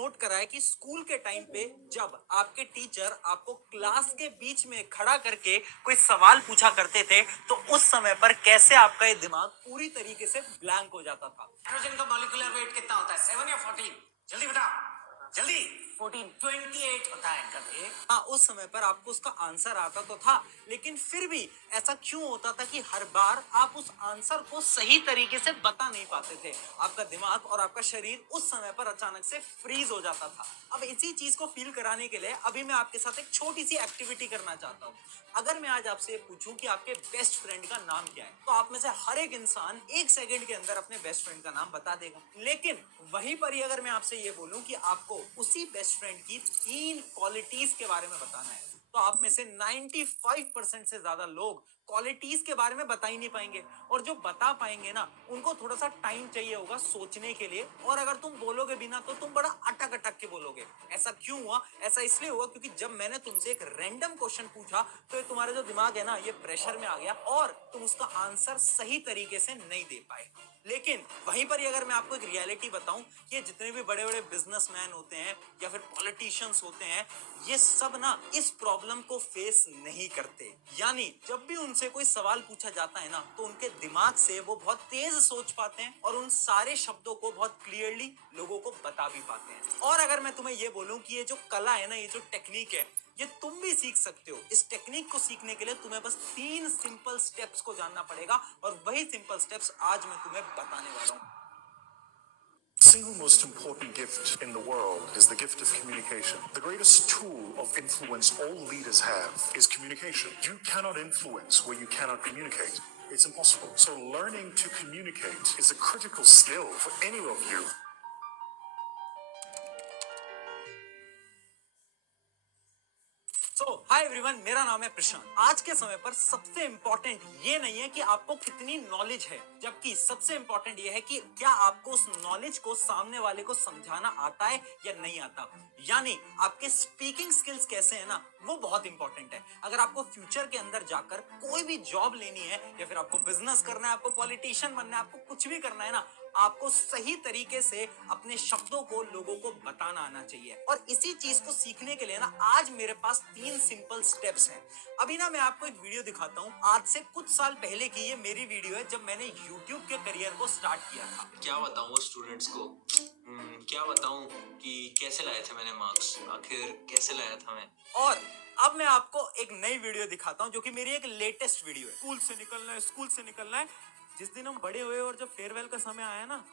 Note करा है कि स्कूल के टाइम पे जब आपके टीचर आपको क्लास के बीच में खड़ा करके कोई सवाल पूछा करते थे तो उस समय पर कैसे आपका ये दिमाग पूरी तरीके से ब्लैंक हो जाता था। हाइड्रोजन का मॉलिक्यूलर वेट कितना होता है? 7 या 14? जल्दी बताओ, जल्दी। 14, 28 होता है गधे। हाँ, उस समय पर आपको उसका आंसर आता तो था, लेकिन फिर भी ऐसा क्यों होता था कि हर बार आप उस आंसर को सही तरीके से बता नहीं पाते थे। आपका दिमाग और आपका शरीर उस समय पर अचानक से फ्रीज हो जाता था। अब इसी चीज को फील कराने के लिए अभी मैं आपके साथ एक छोटी सी एक्टिविटी करना चाहता हूँ। अगर मैं आज आपसे पूछूं कि आपके बेस्ट फ्रेंड का नाम क्या है, तो आप में से हर एक इंसान 1 सेकंड के अंदर अपने बेस्ट फ्रेंड का नाम बता देगा। लेकिन वहीं पर ही अगर मैं आपसे ये बोलूं कि आपको उसी बेस्ट फ्रेंड की 3 क्वालिटीज के बारे में बताना है, तो आप में से 95% से ज्यादा लोग क्वालिटीज के बारे में बता ही नहीं पाएंगे। और जो बता पाएंगे ना, उनको थोड़ा सा टाइम चाहिए होगा सोचने के लिए। और अगर तुम बोलोगे भी ना, तो तुम बड़ा अटक अटक के बोलोगे। ऐसा क्यों हुआ? ऐसा इसलिए हुआ क्योंकि जब मैंने तुमसे एक रैंडम क्वेश्चन पूछा, तो ये तुम्हारा जो दिमाग है ना, ये प्रेशर में आ गया और तुम उसका आंसर सही तरीके से नहीं दे पाए। लेकिन वहीं पर ही अगर मैं आपको एक रियलिटी बताऊं, ये जितने भी बड़े बड़े बिजनेसमैन होते हैं या फिर पॉलिटिशियंस होते हैं, ये सब ना इस प्रॉब्लम को फेस नहीं करते। यानी जब भी उनसे कोई सवाल पूछा जाता है ना, तो उनके दिमाग से वो बहुत तेज सोच पाते हैं और उन सारे शब्दों को बहुत क्लियरली लोगों को बता भी पाते हैं। और अगर मैं तुम्हें ये बोलूं कि ये जो कला है ना, ये जो टेक्निक है, ये तुम भी सीख सकते हो। इस टेक्निक को सीखने के लिए तुम्हें बस 3 सिंपल स्टेप्स को जानना पड़ेगा, और वही सिंपल स्टेप्स आज मैं तुम्हें बताने वाला हूँ। The single most important gift in the world is the gift of communication. The greatest tool of influence all leaders have is communication. You cannot influence where you cannot communicate. It's impossible. So learning to communicate is a critical skill for any of you. Hi everyone, मेरा नाम है प्रशांत। आज के समय पर सबसे important ये नहीं है कि आपको कितनी नॉलेज है, जबकि सबसे इंपॉर्टेंट ये है कि क्या आपको उस नॉलेज को सामने वाले को समझाना आता है या नहीं आता। यानी आपके स्पीकिंग स्किल्स कैसे है ना, वो बहुत इंपॉर्टेंट है। अगर आपको फ्यूचर के अंदर जाकर कोई भी जॉब लेनी है, या फिर आपको बिजनेस करना है, आपको पॉलिटिशियन बनना है, आपको कुछ भी करना है ना, आपको सही तरीके से अपने शब्दों को लोगों को बताना आना चाहिए। और इसी चीज को सीखने के लिए ना, आज मेरे पास 3 सिंपल स्टेप्स हैं। अभी ना मैं आपको एक वीडियो दिखाता हूँ। आज से कुछ साल पहले की ये मेरी वीडियो है, जब मैंने YouTube के करियर को स्टार्ट किया था। क्या बताऊं वो स्टूडेंट्स को, क्या बताऊं कि कैसे लाए थे मैंने मार्क्स, आखिर कैसे लाया था मैं। और अब मैं आपको एक नई वीडियो दिखाता हूँ, जो कि मेरी एक लेटेस्ट वीडियो है। स्कूल से निकलना है, स्कूल से निकलना है। जिस दिन हम बड़े हुए और जब फेयरवेल का समय आया ना,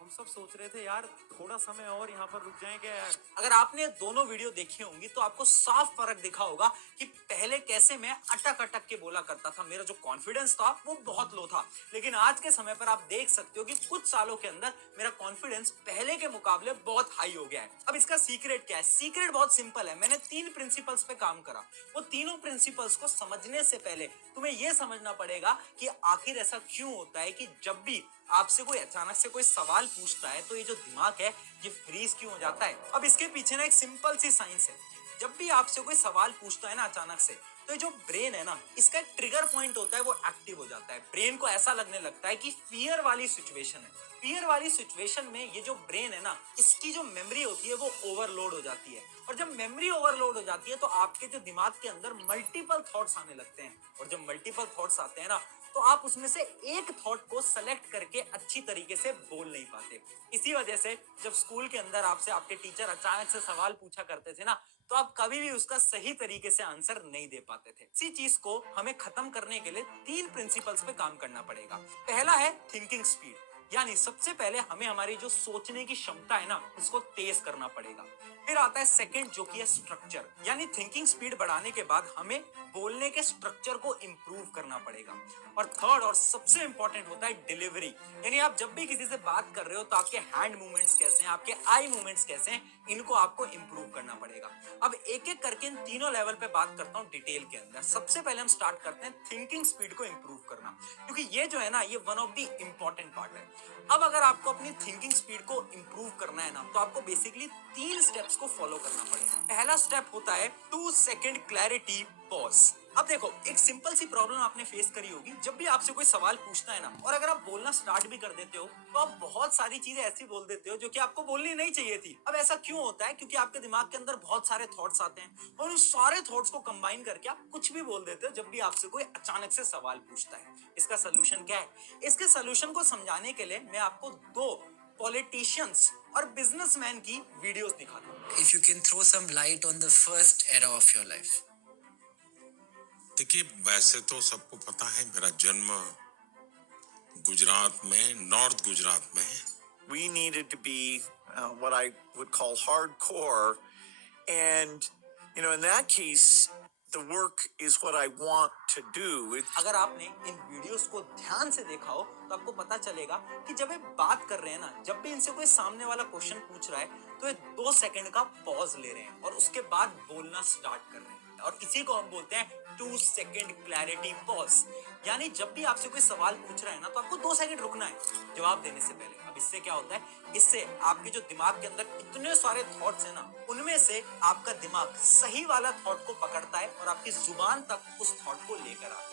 हम सब सोच रहे थे यार थोड़ा समय और यहाँ पर रुक जाएंगे यार। अगर आपने दोनों वीडियो देखी होंगी तो आपको साफ फर्क दिखा होगा कि पहले कैसे मैं अटक अटक के बोला करता था। मेरा जो कॉन्फिडेंस था वो बहुत लो था, लेकिन आज के समय पर आप देख सकते हो कि कुछ सालों के अंदर मेरा कॉन्फिडेंस पहले के मुकाबले बहुत हाई हो गया है। अब इसका सीक्रेट क्या है? सीक्रेट बहुत सिंपल है। मैंने 3 प्रिंसिपल्स पे काम करा। वो तीनों प्रिंसिपल्स को समझने से पहले तुम्हें यह समझना पड़ेगा कि आखिर ऐसा क्यों होता है कि जब भी आपसे कोई अचानक से कोई सवाल पूछता है, तो ये जो दिमाग है ये फ्रीज क्यों हो जाता है। अब इसके पीछे ना एक सिंपल सी साइंस है। जब भी आपसे कोई सवाल पूछता है ना अचानक से, तो ये जो ब्रेन है ना, इसका एक ट्रिगर पॉइंट होता है, वो एक्टिव हो जाता है। ब्रेन को ऐसा लगने लगता है कि फियर वाली सिचुएशन है। फियर वाली सिचुएशन में ये जो ब्रेन है ना, इसकी जो मेमोरी होती है वो ओवरलोड हो जाती है। और जब मेमोरी ओवरलोड हो जाती है, तो आपके जो दिमाग के अंदर मल्टीपल थॉट्स आने लगते हैं। और जब मल्टीपल थॉट्स आते हैं ना, तो आप उसमें से एक थॉट को सेलेक्ट करके अच्छी तरीके से बोल नहीं पाते। इसी वजह से जब स्कूल के अंदर आपसे आपके टीचर अचानक से सवाल पूछा करते थे ना, तो आप कभी भी उसका सही तरीके से आंसर नहीं दे पाते थे। इसी चीज को हमें खत्म करने के लिए 3 प्रिंसिपल्स पे काम करना पड़ेगा। पहला है थिंकिंग स्पीड। यानी सबसे पहले हमें हमारी जो सोचने की क्षमता है ना, उसको तेज करना पड़ेगा। फिर आता है सेकंड, जो कि है स्ट्रक्चर। यानी थिंकिंग स्पीड बढ़ाने के बाद हमें बोलने के स्ट्रक्चर को इंप्रूव करना पड़ेगा। और थर्ड और सबसे इंपॉर्टेंट होता है डिलीवरी। यानी आप जब भी किसी से बात कर रहे हो, तो आपके हैंड मूवमेंट्स कैसे हैं, आपके आई मूवमेंट्स कैसे हैं, इनको आपको इंप्रूव करना पड़ेगा। अब एक एक करके इन तीनों लेवल पे बात करता हूँ डिटेल के अंदर। सबसे पहले हम स्टार्ट करते हैं थिंकिंग स्पीड को इंप्रूव करना, क्योंकि ये जो है ना, ये one of the important part है। अब अगर आपको अपनी थिंकिंग स्पीड को इंप्रूव करना है ना, तो आपको बेसिकली 3 स्टेप्स को फॉलो करना पड़ेगा। पहला स्टेप होता है 2 सेकंड क्लैरिटी पॉज। अब देखो, एक सिंपल सी प्रॉब्लम आपने फेस करी होगी, जब भी आपसे कोई सवाल पूछता है ना, और अगर आप बोलना स्टार्ट भी कर देते हो तो आप बहुत सारी चीजें ऐसी बोल देते हो जो कि आपको बोलनी नहीं चाहिए थी। अब ऐसा क्यों होता है? क्योंकि आपके दिमाग के अंदर बहुत सारे थॉट्स आते हैं और उन सारे थॉट्स को कंबाइन करके आप कुछ भी बोल देते हो जब भी आपसे कोई अचानक से सवाल पूछता है। इसका सोल्यूशन क्या है? इसके सोल्यूशन को समझाने के लिए मैं आपको दो पॉलिटिशियंस और बिजनेसमैन की वीडियोस दिखाता हूँ। If you can throw some light on the first era of your life. देखिए, वैसे तो सबको पता है मेरा जन्म गुजरात में, नॉर्थ गुजरात में है। We needed to be what I would call hardcore. And, in that case, the work is what I want to do. अगर आपने इन वीडियोस को ध्यान से देखा हो तो आपको पता चलेगा कि जब ये बात कर रहे हैं ना, जब भी इनसे कोई सामने वाला क्वेश्चन पूछ रहा है तो ये 2 सेकंड का पॉज ले रहे हैं और उसके बाद बोलना स्टार्ट कर रहे हैं, और इसी को हम बोलते हैं 2 सेकंड क्लैरिटी पॉज। यानी जब भी आपसे कोई सवाल पूछ रहा है ना, तो आपको 2 सेकंड रुकना है जवाब देने से पहले। अब इससे क्या होता है? इससे आपके जो दिमाग के अंदर इतने सारे थॉट्स है ना, उनमें से आपका दिमाग सही वाला थॉट को पकड़ता है और आपकी जुबान तक उस थॉट को लेकर आता है।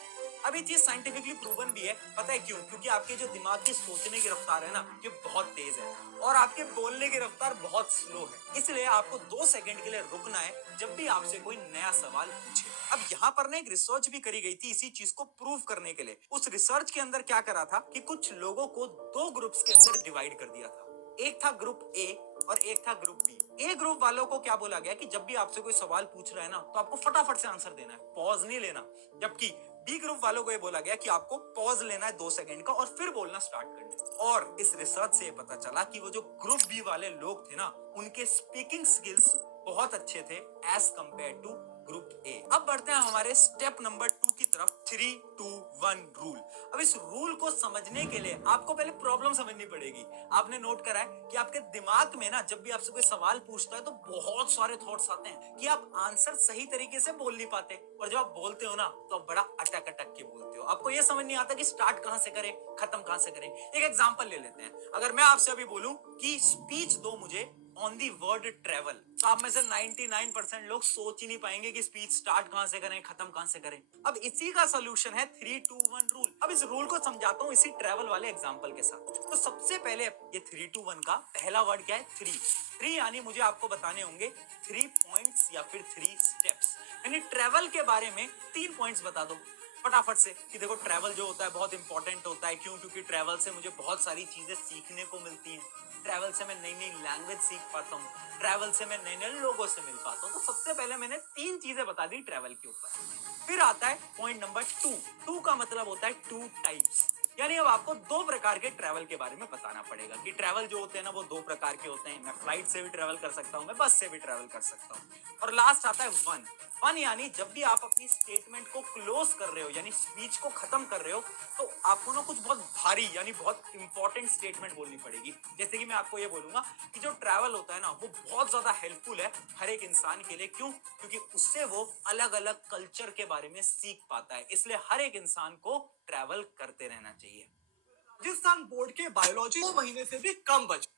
अब ये चीज साइंटिफिकली प्रूवन भी है। पता है क्यों? क्योंकि आपके जो दिमाग की सोचने की रफ्तार है ना, ये बहुत तेज है और आपके बोलने की रफ्तार बहुत स्लो है। इसलिए आपको 2 सेकंड के लिए रुकना है जब भी आपसे कोई नया सवाल पूछे। अब यहाँ पर ना एक रिसर्च भी करी गई थी इसी चीज को प्रूव करने के लिए। उस रिसर्च के अंदर क्या करा था कि कुछ लोगों को 2 ग्रुप्स के अंदर डिवाइड कर दिया था। एक था ग्रुप ए और एक था ग्रुप बी। ए ग्रुप वालों को क्या बोला गया कि जब भी आपसे कोई सवाल पूछ रहा है ना, तो आपको फटाफट से आंसर देना है, पॉज नहीं लेना। जबकि बी ग्रुप वालों को ये बोला गया कि आपको पॉज लेना है 2 सेकंड का और फिर बोलना स्टार्ट करना है। और इस रिसर्च से पता चला कि वो जो ग्रुप बी वाले लोग थे ना, उनके स्पीकिंग स्किल्स बहुत अच्छे थे as compare to group A. अब बढ़ते हैं हमारे स्टेप नंबर 2 की तरफ, 3, 2, 1 रूल। अब इस रूल को समझने के लिए आपको पहले प्रॉब्लम समझनी पड़ेगी। आपने नोट करा है कि आपके दिमाग में ना, जब भी आपसे कोई सवाल पूछता है तो बहुत सारे थॉट्स आते हैं कि आप आंसर सही तरीके से बोल नहीं पाते, और जब आप बोलते हो ना तो आप बड़ा अटक अटक के बोलते हो। आपको यह समझ नहीं आता कि स्टार्ट कहां से करें, खत्म कहां से करें। एक एग्जांपल ले लेते हैं। अगर मैं आपसे अभी बोलूं कि स्पीच दो मुझे ऑन दी वर्ड ट्रेवल, तो आप में से 99% लोग सोच ही नहीं पाएंगे कि स्पीच स्टार्ट कहां से करें, खत्म कहां से करें। अब इसी का सोल्यूशन है 3, 2, 1 रूल। अब इस रूल को समझाता हूं इसी ट्रेवल वाले एग्जांपल के साथ। तो सबसे पहले ये 3, 2, 1 का पहला वर्ड क्या है? 3 यानी मुझे आपको बताने होंगे 3 पॉइंट्स या फिर 3 स्टेप्स। यानी ट्रेवल के बारे में 3 पॉइंट्स बता दो फटाफट से कि देखो, ट्रैवल जो होता है बहुत इंपॉर्टेंट होता है। क्यों? क्योंकि ट्रैवल से मुझे बहुत सारी चीजें सीखने को मिलती हैं। ट्रैवल से मैं नई नई लैंग्वेज सीख पाता हूँ, ट्रैवल से मैं नए नए लोगों से मिल पाता हूँ। तो सबसे पहले मैंने 3 चीजें बता दी ट्रैवल के ऊपर। फिर आता है पॉइंट नंबर 2 का मतलब होता है 2 टाइप्स। यानी अब आपको 2 प्रकार के ट्रैवल के बारे में बताना पड़ेगा कि ट्रैवल जो होते हैं ना, वो 2 प्रकार के होते हैं। मैं फ्लाइट से भी ट्रैवल कर सकता हूँ, मैं बस से भी ट्रैवल कर सकता हूँ। और लास्ट आता है 1 यानी जब भी आप अपनी स्टेटमेंट को क्लोज कर रहे हो, यानी स्पीच को खत्म कर रहे हो, तो आपको ना कुछ बहुत भारी यानी बहुत इंपॉर्टेंट स्टेटमेंट बोलनी पड़ेगी। जैसे कि मैं आपको ये बोलूंगा कि जो ट्रैवल होता है ना, वो बहुत ज्यादा हेल्पफुल है हर एक इंसान के लिए। क्यों? क्योंकि उससे वो अलग अलग कल्चर के बारे में सीख पाता है। इसलिए हर एक इंसान को ट्रैवल करते रहना चाहिए। राजस्थान बोर्ड के बायोलॉजी 2 महीने से भी कम बचे।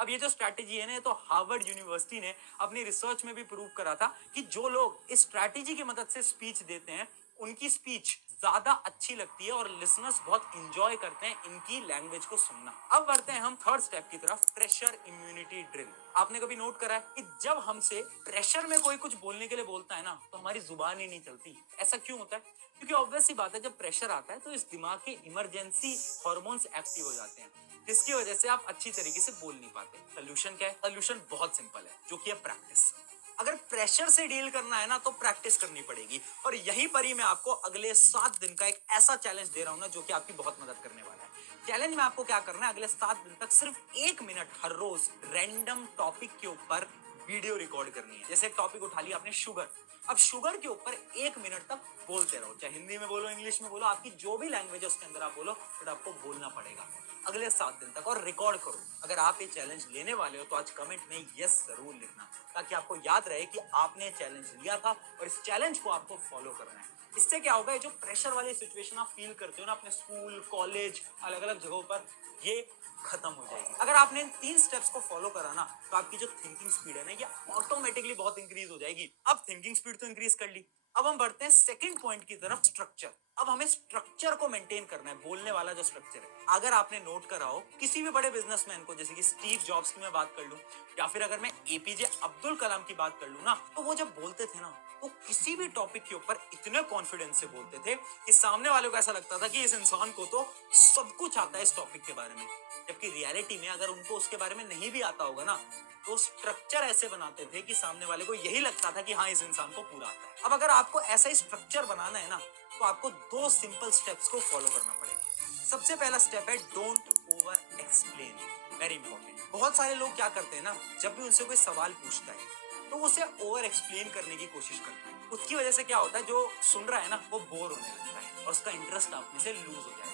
अब ये जो स्ट्रैटेजी है ना, तो हार्वर्ड यूनिवर्सिटी ने अपनी रिसर्च में भी प्रूव करा था कि जो लोग इस स्ट्रैटेजी की मदद से स्पीच देते हैं, उनकी स्पीच ज्यादा अच्छी लगती है और लिसनर्स बहुत इंजॉय करते हैं इनकी लैंग्वेज को सुनना। अब बढ़ते हैं हम थर्ड स्टेप की तरफ, प्रेशर इम्यूनिटी ड्रिल। आपने कभी नोट करा है कि जब हमसे प्रेशर में कोई कुछ बोलने के लिए बोलता है ना, तो हमारी जुबान ही नहीं चलती। ऐसा क्यों होता है? क्योंकि ऑब्वियस सी बात है, जब प्रेशर आता है तो इस दिमाग के इमरजेंसी हार्मोन्स एक्टिव हो जाते हैं, जिसकी वजह से आप अच्छी तरीके से बोल नहीं पाते। सोल्यूशन क्या है? सोल्यूशन बहुत सिंपल है, जो कि है प्रैक्टिस। अगर प्रेशर से डील करना है ना, तो प्रैक्टिस करनी पड़ेगी। और यहीं पर ही मैं आपको अगले 7 दिन का एक ऐसा चैलेंज दे रहा हूं ना, जो कि आपकी बहुत मदद करने वाला है। चैलेंज में आपको क्या करना है? अगले 7 दिन तक सिर्फ 1 मिनट हर रोज रैंडम टॉपिक के ऊपर वीडियो रिकॉर्ड करनी है। जैसे टॉपिक उठा लिया आपने, शुगर। अब शुगर के ऊपर 1 मिनट तक बोलते रहो, चाहे हिंदी में बोलो, इंग्लिश में बोलो, आपकी जो भी लैंग्वेज है उसके अंदर आप बोलो, बट आपको बोलना पड़ेगा अगले 7 दिन तक, और रिकॉर्ड करो। अगर आप ये चैलेंज लेने वाले हो तो आज कमेंट में यस जरूर लिखना, ताकि आपको याद रहे कि आपने चैलेंज लिया था और इस चैलेंज को आपको फॉलो करना है। इससे क्या होगा, जो प्रेशर वाली सिचुएशन आप फील करते हो ना अपने स्कूल, कॉलेज, अलग अलग जगहों पर, ये खत्म हो जाएगी। अगर आपने इन 3 स्टेप्स को फॉलो करा ना, तो आपकी जो थिंकिंग स्पीड है ना, ये ऑटोमेटिकली बहुत इंक्रीज हो जाएगी। अब थिंकिंग स्पीड तो इंक्रीज कर ली, अब हम बढ़ते हैं सेकंड पॉइंट की तरफ, स्ट्रक्चर। अब हमें स्ट्रक्चर को मेंटेन करना है, बोलने वाला जो स्ट्रक्चर है। अगर आपने नोट करा हो किसी भी बड़े बिजनेसमैन को, जैसे कि स्टीव जॉब्स की मैं बात कर लूं, या फिर अगर मैं एपीजे अब्दुल कलाम की बात कर लूं ना, तो वो जब बोलते थे ना, वो किसी भी टॉपिक के ऊपर इतने कॉन्फिडेंस से बोलते थे कि सामने वाले को ऐसा लगता था कि इस इंसान को तो सब कुछ आता है इस टॉपिक के बारे में। जबकि रियलिटी में अगर उनको उसके बारे में नहीं भी आता होगा ना, तो स्ट्रक्चर ऐसे बनाते थे कि सामने वाले को यही लगता था कि हाँ, इस इंसान को पूरा आता है। अब अगर आपको ऐसा ही स्ट्रक्चर बनाना है ना, तो आपको 2 सिंपल स्टेप्स को फॉलो करना पड़ेगा। सबसे पहला स्टेप है don't over explain, very important. बहुत सारे लोग क्या करते हैं ना, जब भी उनसे कोई सवाल पूछता है तो उसे ओवर एक्सप्लेन करने की कोशिश करता है। उसकी वजह से क्या होता है, जो सुन रहा है ना, वो बोर होने लगता है और उसका इंटरेस्ट आप में से लूज हो जाएगा।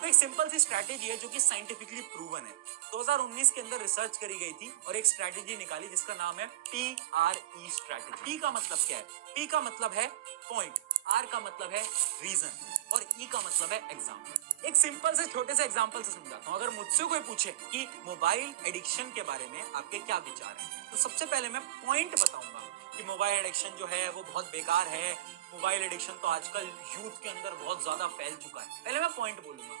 तो एक सिंपल सी स्ट्रैटेजी है जो कि साइंटिफिकली प्रूवन है। 2019 के अंदर रिसर्च करी गई थी और एक स्ट्रैटेजी निकाली जिसका नाम है PRE स्ट्रैटेजी। P का मतलब क्या है? P का मतलब है पॉइंट, R का मतलब है रीजन और E का मतलब है एग्जाम्पल। एक सिंपल से छोटे से एग्जाम्पल से समझाता हूँ। अगर मुझसे कोई पूछे कि मोबाइल एडिक्शन के बारे में आपके क्या विचार हैं, तो सबसे पहले मैं पॉइंट बताऊंगा कि मोबाइल एडिक्शन जो है वो बहुत बेकार है। मोबाइल एडिक्शन तो आजकल यूथ के अंदर बहुत ज्यादा फैल चुका है। पहले मैं पॉइंट बोलूंगा,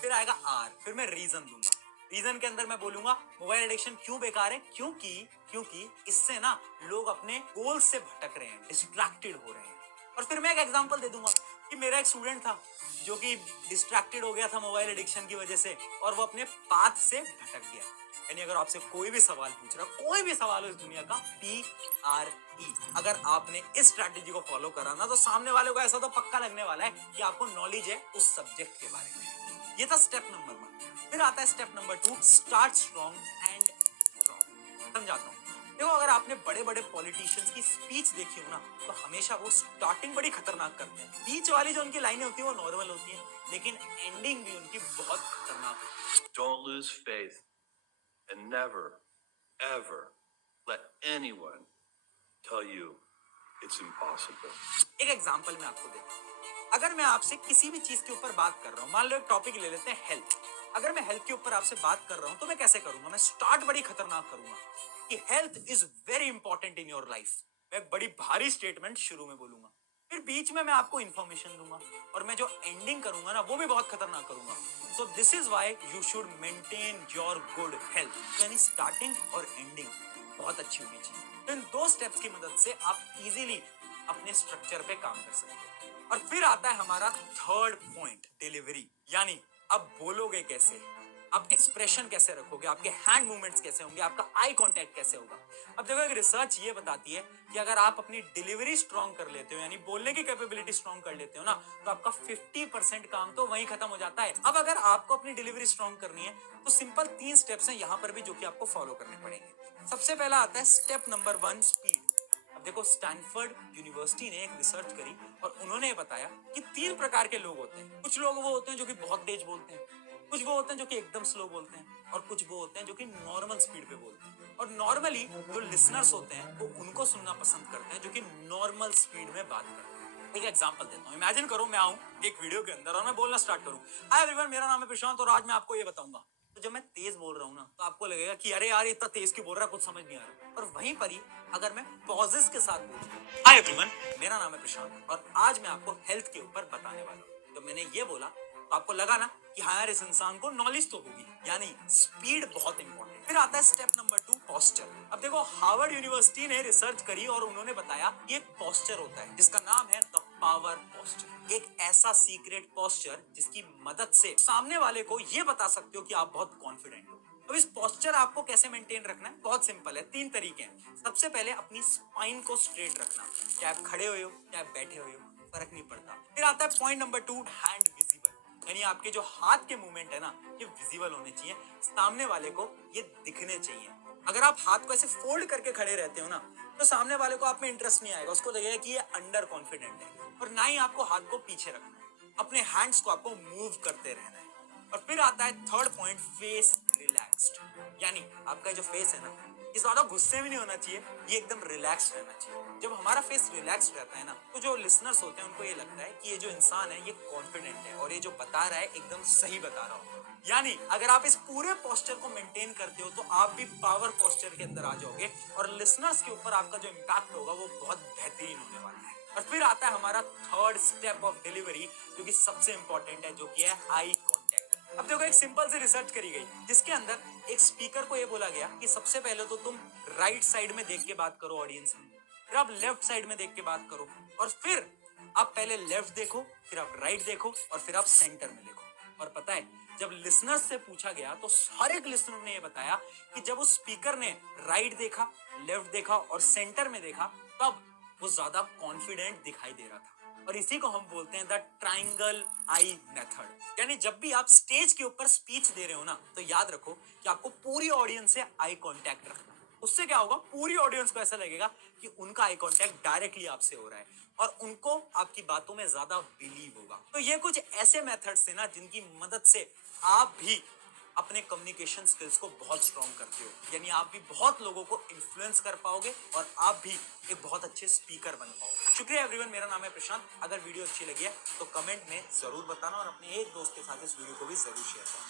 फिर आएगा आर, फिर मैं रीजन दूंगा। रीजन के अंदर मैं बोलूंगा मोबाइल एडिक्शन क्यों बेकार है, क्योंकि इससे ना लोग अपने गोल से भटक रहे हैं, डिस्ट्रैक्टेड हो रहे हैं। और फिर मैं एक एग्जांपल दे दूंगा कि मेरा एक स्टूडेंट था जो कि डिस्ट्रैक्टेड हो गया था मोबाइल एडिक्शन की वजह से और वो अपने पाथ से भटक गया। यानी अगर आपसे कोई भी सवाल पूछ रहा, कोई भी सवाल हो इस दुनिया का, PRE, अगर आपने इस स्ट्रैटेजी को फॉलो करा ना, तो सामने वाले को ऐसा तो पक्का लगने वाला है कि आपको नॉलेज है उस सब्जेक्ट के बारे में। ये था स्टेप नंबर 1। फिर आता है step number 2, start strong and strong. समझाता हूँ। देखो, अगर आपने बड़े बड़े पॉलिटिशियंस की स्पीच देखी हो ना, तो हमेशा वो स्टार्टिंग बड़ी खतरनाक करते हैं। बीच वाली जो उनकी लाइनें होती है वो नॉर्मल होती है, लेकिन एंडिंग भी उनकी बहुत खतरनाक होती है। Don't lose faith and never, ever let anyone tell you it's impossible. एक एग्जांपल मैं आपको देता हूँ। अगर मैं आपसे किसी भी चीज के ऊपर बात कर रहा हूँ, मान लो एक टॉपिक ले लेते हैं हेल्थ। अगर मैं हेल्थ के ऊपर आपसे बात कर रहा हूँ तो मैं कैसे करूंगा? मैं स्टार्ट बड़ी खतरनाक करूंगा कि health is very important in your life. मैं बड़ी भारी स्टेटमेंट शुरू में बोलूंगा, फिर बीच में मैं आपको इंफॉर्मेशन दूंगा और मैं जो एंडिंग करूंगा ना, वो भी बहुत खतरनाक करूंगा। So this is why you should maintain your good health. यानी स्टार्टिंग और एंडिंग बहुत अच्छी होनी चाहिए। तो इन 2 स्टेप्स की मदद से आप इजीली अपने स्ट्रक्चर पे काम कर सकते हैं। और फिर आता है हमारा थर्ड पॉइंट, डिलीवरी। यानी अब बोलोगे कैसे, आप एक्सप्रेशन कैसे रखोगे, आपके हैंड मूवमेंट्स कैसे होंगे, आपका आई कांटेक्ट कैसे होगा। अब देखो, एक रिसर्च ये बताती है कि अगर आप अपनी डिलीवरी स्ट्रॉन्ग कर लेते हो, यानी बोलने की कैपेबिलिटी स्ट्रॉन्ग कर लेते हो ना, तो आपका 50% काम तो वहीं खत्म हो जाता है। अब अगर आपको अपनी डिलीवरी स्ट्रॉन्ग करनी है तो सिंपल 3 स्टेप्स हैं यहाँ पर भी, जो कि आपको फॉलो करने पड़ेंगे। सबसे पहला आता है स्टेप नंबर 1, स्पीड। अब देखो, स्टैनफोर्ड यूनिवर्सिटी ने एक रिसर्च करी और उन्होंने बताया कि 3 प्रकार के लोग होते हैं। कुछ लोग वो होते हैं जो कि बहुत तेज बोलते हैं, कुछ वो होते हैं जो कि एकदम स्लो बोलते हैं, और कुछ वो होते हैं जो कि नॉर्मल स्पीड पे बोलते हैं। और नॉर्मली जो लिसनर्स होते हैं वो उनको सुनना पसंद करते हैं जो कि नॉर्मल स्पीड में बात करते हैं। एक एग्जांपल देता हूँ। इमेजिन करो मैं आऊँ एक वीडियो के अंदर और मैं बोलना स्टार्ट करूँ, हाय एवरीवन, मेरा नाम है प्रशांत और आज मैं आपको ये बताऊंगा। तो जब मैं तेज बोल रहा हूँ ना, तो आपको लगेगा कि अरे यार, इतना तेज क्यों बोल रहा है, कुछ समझ नहीं आ रहा। और वहीं पर ही अगर मैं पॉजेस के साथ बोलूँ, हाय एवरीवन, मेरा नाम है प्रशांत और आज मैं आपको हेल्थ के ऊपर बताने वाला हूँ, तो मैंने ये बोला तो आपको लगा ना कि हाँ यार, इस इंसान को नॉलेज तो होगी। यानी स्पीड बहुत इंपॉर्टेंट। फिर आता है स्टेप नंबर 2, पोस्चर। अब देखो, हार्वर्ड यूनिवर्सिटी ने रिसर्च करी और उन्होंने बताया कि एक पोस्चर होता है जिसका नाम है द पावर पोस्चर। एक ऐसा सीक्रेट पोस्चर जिसकी मदद से सामने वाले को ये बता सकते हो कि आप बहुत कॉन्फिडेंट हो। तो इस पोस्चर आपको कैसे मेंटेन रखना है? बहुत सिंपल है, 3 तरीके हैं। सबसे पहले अपनी स्पाइन को स्ट्रेट रखना, चाहे आप खड़े हुए हो चाहे बैठे हुए हो, फर्क नहीं पड़ता। फिर आता है पॉइंट नंबर 2, हैंड विजिबल। यानी आपके जो हाथ के मूवमेंट है ना, ये विजिबल होने चाहिए, सामने वाले को ये दिखने चाहिए। अगर आप हाथ को ऐसे फोल्ड करके खड़े रहते हो ना, तो सामने वाले को आप में इंटरेस्ट नहीं आएगा, उसको लगेगा कि ये अंडर कॉन्फिडेंट है। और ना ही आपको हाथ को पीछे रखना है, अपने हैंड्स को आपको मूव करते रहना है। और फिर आता है थर्ड पॉइंट, फेस रिलैक्स्ड। यानी आपका जो फेस है ना, ये ज्यादा गुस्से में नहीं होना चाहिए, ये एकदम रिलैक्स रहना चाहिए। जब हमारा फेस रिलैक्स रहता है ना, तो जो लिसनर्स होते हैं उनको ये लगता है कि ये जो इंसान है ये कॉन्फिडेंट है और ये जो बता रहा है एकदम सही बता रहा हो। यानी अगर आप इस पूरे पोस्चर को मेंटेन करते हो तो आप भी पावर पोस्चर के अंदर आ जाओगे और लिसनर्स के ऊपर आपका जो इम्पैक्ट होगा वो बहुत बेहतरीन होने वाला है। और फिर आता है हमारा थर्ड स्टेप ऑफ डिलीवरी, जो कि सबसे इंपॉर्टेंट है, जो कि है आई कांटेक्ट। अब देखो, एक सिंपल सी रिसर्च करी गई जिसके अंदर एक स्पीकर को ये बोला गया कि सबसे पहले तो तुम राइट साइड में देख के बात करो ऑडियंस में, फिर आप लेफ्ट साइड में देख के बात करो, और फिर आप पहले लेफ्ट देखो, फिर आप राइट देखो, और फिर आप सेंटर में देखो। और पता है, जब लिसनर्स से पूछा गया तो हर एक लिसनर ने ये बताया कि जब उस स्पीकर ने राइट देखा, लेफ्ट देखा और सेंटर में देखा, तब वो ज्यादा कॉन्फिडेंट दिखाई दे रहा था। और इसी को हम बोलते हैं द ट्राइंगल आई मेथड। यानी जब भी आप स्टेज के ऊपर स्पीच दे रहे हो ना, तो याद रखो कि आपको पूरी ऑडियंस से आई कांटेक्ट रखना। उससे क्या होगा, पूरी ऑडियंस को ऐसा लगेगा कि उनका आई कांटेक्ट डायरेक्टली आपसे हो रहा है और उनको आपकी बातों में ज्यादा बिलीव होगा। तो ये कुछ ऐसे मेथड्स थे ना जिनकी मदद से आप भी अपने कम्युनिकेशन स्किल्स को बहुत स्ट्रॉन्ग करते हो, यानी आप भी बहुत लोगों को इन्फ्लुएंस कर पाओगे और आप भी एक बहुत अच्छे स्पीकर बन पाओगे। शुक्रिया एवरीवन, मेरा नाम है प्रशांत। अगर वीडियो अच्छी लगी है तो कमेंट में जरूर बताना और अपने एक दोस्त के साथ इस वीडियो को भी जरूर शेयर करना।